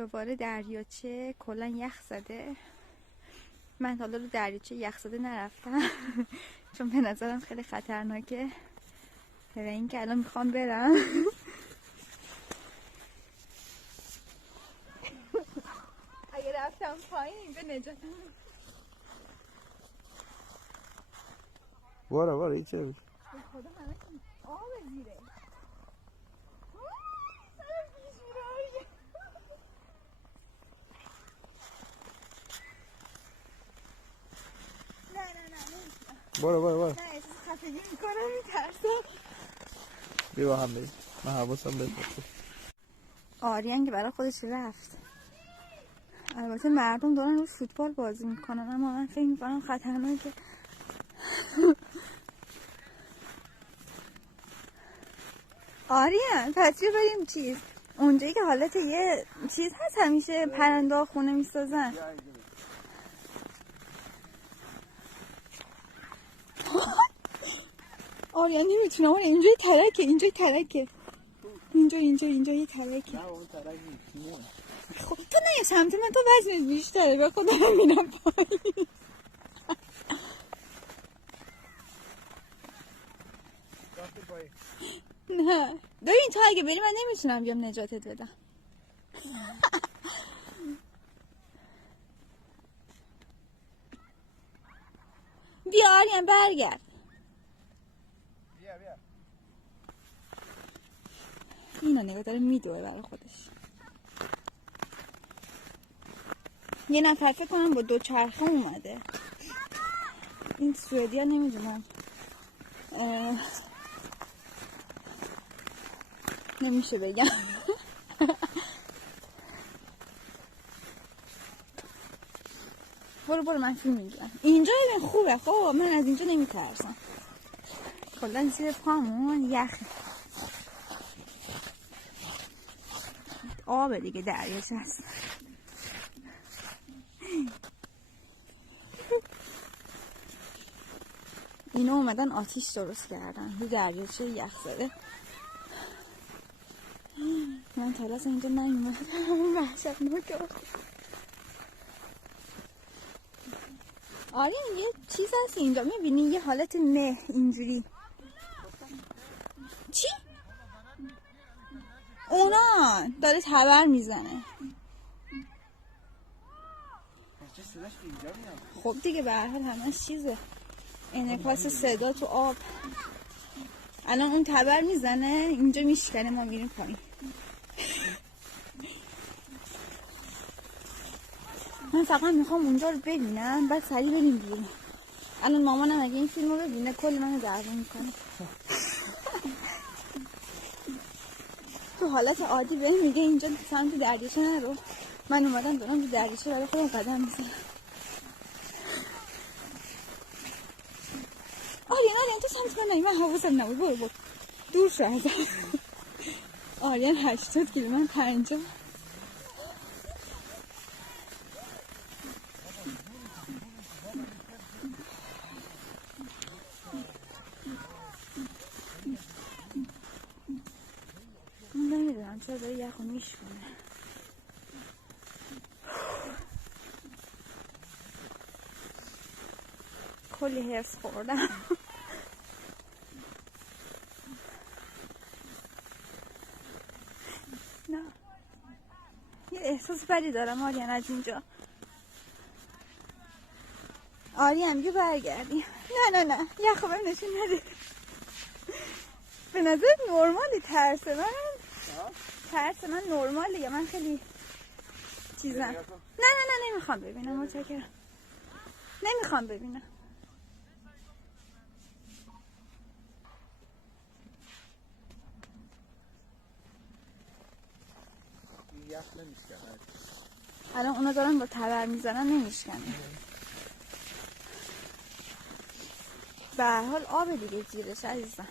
دوباره دریاچه کلا یخ زده. من حالا رو دریاچه یخ زده نرفتم چون به نظرم خیلی خطرناکه و اینکه الان میخوام برم اگه رفتم پایین اینجا نجاتم. بارا این چه بود؟ خدا همه آب زیره. بارا نه احساس خفگی میکنم میترسم. بیا با هم بریم. من حواسم بهت باشه. آریان که برای خودش رفت. البته مردم دارن روش فوتبال بازی میکنن اما من فکر میکنم خطرناکه. آریان پس بیا بریم چیز اونجایی که حالت یه چیز هست همیشه پرنده خونه میسازن. آریان نمیتونم. اینجا یه ترکه اینجا یه ترکه. نه اون طرف نیست. خب تو نه سمت من، تو وزنت بیشتره به خدا نمیرم پایین. نه ببین تو اگه بری من نمیتونم بیام نجاتت بدم. بیا آریان برگرد. بیا اینو نگاه داره میدوه برای خودش. یه نفر فکر کنم با 2 چرخه اومده. این سوئدیا نمیدونم نمیشه بگم. برو من فیلم میگیرم. اینجا ببین خوبه. خب من از اینجا نمیترسم. کلا زیر پامون یخه. آب دیگه دریاچه هست. اینا اومدن آتیش درست کردن رو دریاچه یخ زده. من تا حالا اینجا نیومدم. وحشتناکه. آره یه چیز هست اینجا میبینی یه حالت مه اینجوری. چی؟ اونا داره تبر میزنه. خب دیگه به هر حال همش چیزه انعکاس صدا تو آب. الان اون تبر میزنه اینجا میشکنه ما میریم پایین. من فقط میخوام اونجا رو ببینم بعد سریع بریم بیرون. الان مامانم اگه این فیلم رو ببینه کل منو دعوا میکنه. تو حالت عادی بهم میگه اینجا سمت دریاچه نرو. من اومدم دارم تو دریاچه برای خودم قدم میزنم. آریان تو سمت من نمی. من حواسم نبود. برو دور شو ازم. آریان 80 کیلو من 50. من نمیدونم چرا داره یخو میشکنه. کلی حرص خوردم. نه یه احساس بدی دارم آریان از اینجا. آریان بیا برگردیم. نه یخو بهم نشون نده. به نظر نرمالی ترس من نرماله یا من خیلی چیزم. نه نمیخوام ببینم. متشکرم. نمیخوام ببینم. الان اونا دارن با تبر میزنن نمیشکنه. به هر حال آب دیگه زیرش عزیزم.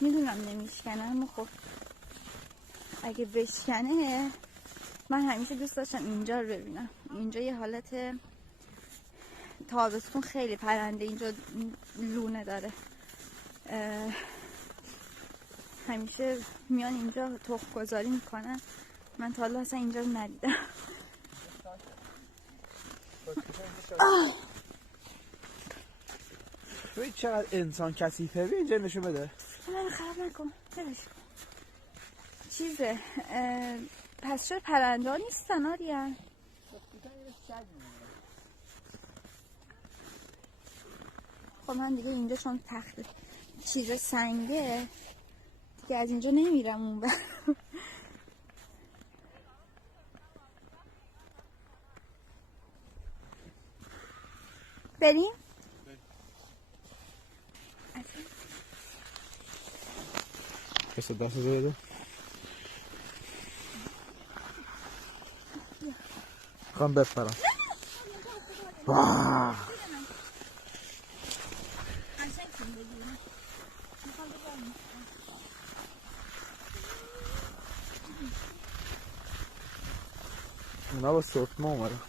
میدونم نمیشکنه اما خب اگه بشکنه من همیشه دوست داشتم اینجا رو ببینم. اینجا یه حالت تابستون خیلی پرنده اینجا لونه داره. همیشه میان اینجا تخم گذاری میکنن من تا حالا اصلا اینجا رو ندیدم. توی چقدر انسان کثیفه، بیا اینجا نشون بده. من خراب نکن، برش کن. چیزه پس چرا پرنده ها نیستن آریان؟ خب من دیگه اینجا چون تخت چیز سنگه دیگه از اینجا نمیرم اون بر. بریم؟ بسه دست بده. خواهم بپرم. واه اونا با سرطمه اومدن.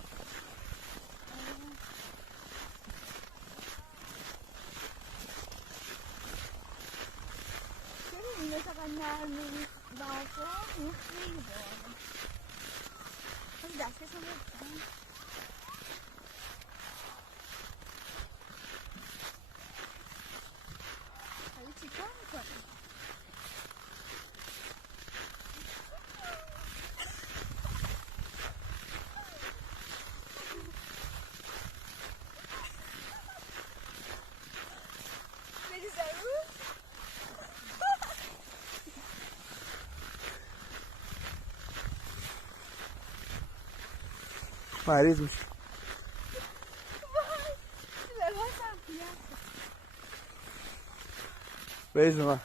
ببین اینه فقط نرمی برفا این خیلی بالا. خیلی دستشون بکنم. حالا چی کار میکنی؟ بری ضرور؟ مریض میشه. لباسم پیه. بریز من.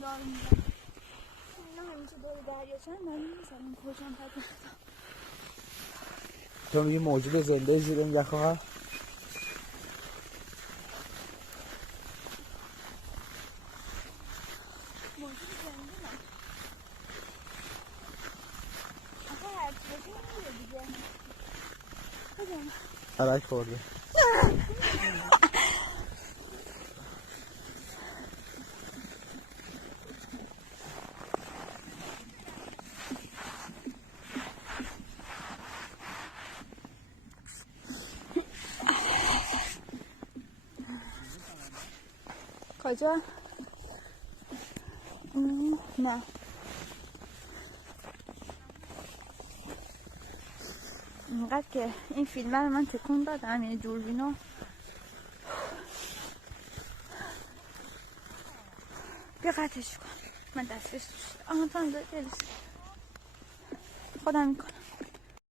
دار میزن اینا همیشه دور دریاچه هم من نمیزنم کجام پد نردم. تو میگی موجود زنده زیر این یخ ها؟ موجود زنده نه آخه هرچی باشی نمیره دیگه. بگم عرق خورده. کجا؟ نه اینقدر که این فیلم رو من تکون دادم یعنی دوربینو بیا قطعش کن من دستش دوست آها تو هم دلش خودم میکنم.